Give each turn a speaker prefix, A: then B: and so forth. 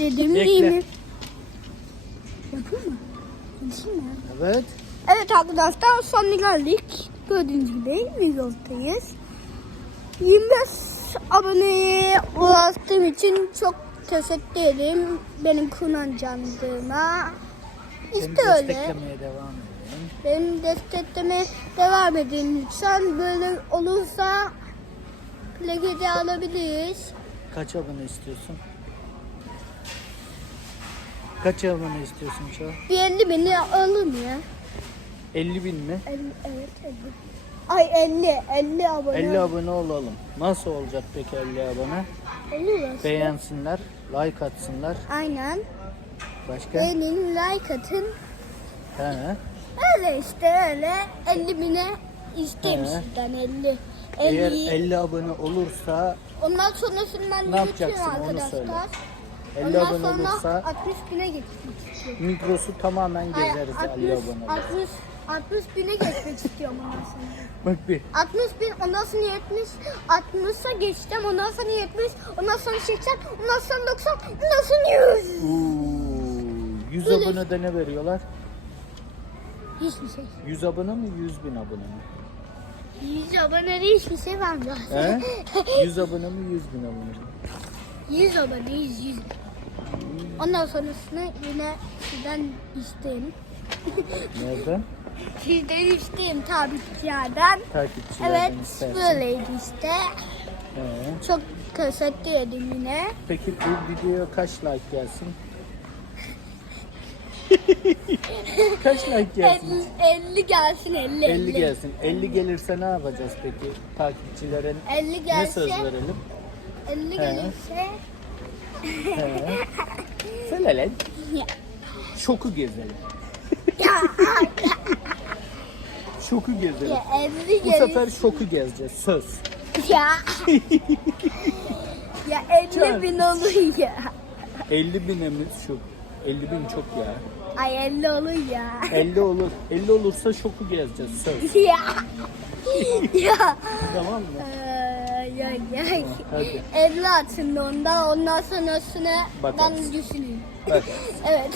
A: Dedim
B: Bekle.
A: değil mi? Yapayım mı? Yapayım mı?
B: Evet.
A: Evet arkadaşlar sonra geldik. Gördüğünüz gibi Migros'tayız. 25 aboneye ulaştığım için çok teşekkür ederim. Benim kullanancandığıma.
B: Seni
A: İşte öyle.
B: desteklemeye devam edelim.
A: Benim desteklemeye devam edin lütfen. Böyle olursa plaketi alabiliriz.
B: Kaç abone istiyorsun? Kaç abone istiyorsun şu an?
A: Bir 50 bini alırım ya.
B: 50 bin mi?
A: 50, evet 50. Ay 50, 50 abone.
B: 50 abone olalım. Nasıl olacak peki 50 abone?
A: Olur aslında.
B: Beğensinler, like atsınlar.
A: Aynen.
B: Başka?
A: Beğenin, like atın.
B: He.
A: Öyle işte öyle. 50 bine
B: He.
A: sizden 50.
B: Eğer
A: 50.
B: 50 abone olursa,
A: Ondan sonrasını ben
B: Ne yapacaksın onu
A: arkadaşlar.
B: Söyle. 50
A: Ondan
B: abone
A: sonra
B: olursa
A: 60 bine geçmek.
B: Migros'u tamamen
A: Hayır,
B: gezeriz
A: 60,
B: 50 abone olursa.
A: 60, 60 bine geçmek istiyorum ondan sonra.
B: Bak bir.
A: 60 bin, ondan sonra 70, 60'a geçeceğim, ondan sonra 70, ondan sonra 80, ondan sonra 90, ondan sonra 100.
B: Uuu, 100
A: Öyle.
B: abonede ne veriyorlar?
A: Hiçbir şey.
B: 100 abone mi 100 bin abone mi?
A: 100 abone hiçbir şey vermiyor.
B: He? 100 abone mi 100 bin abone mi?
A: 100 abone, 100, 100. Ondan sonrasını yine sizden isteyeyim.
B: Nereden?
A: Sizden isteyeyim takipçilerden.
B: Takipçilerden
A: Evet,
B: istersin.
A: böyleydi işte.
B: He.
A: Çok teşekkür ederim yine.
B: Peki bu videoya kaç like gelsin? kaç like gelsin?
A: 50, 50 gelsin 50, 50.
B: 50 gelsin. 50 gelirse ne yapacağız peki? Takipçilere
A: 50
B: ne
A: gelse,
B: söz verelim?
A: 50
B: He.
A: gelirse.
B: Söyle lan. Şoku gezelim. Şoku gezelim.
A: ya 50
B: Bu sefer şoku gezeceğiz. Söz.
A: Ya. ya 50
B: Can.
A: bin olur ya.
B: 50 binimiz şok. 50 bin çok ya.
A: Ay 50 olur ya.
B: 50 olur. 50 olursa şoku gezeceğiz. Söz.
A: ya. ya.
B: Tamam mı?
A: Ay, ay, ay.
B: Hadi.
A: 50 atın ondan
B: Bakarız.
A: ben düşüneyim.
B: Bak.
A: Evet.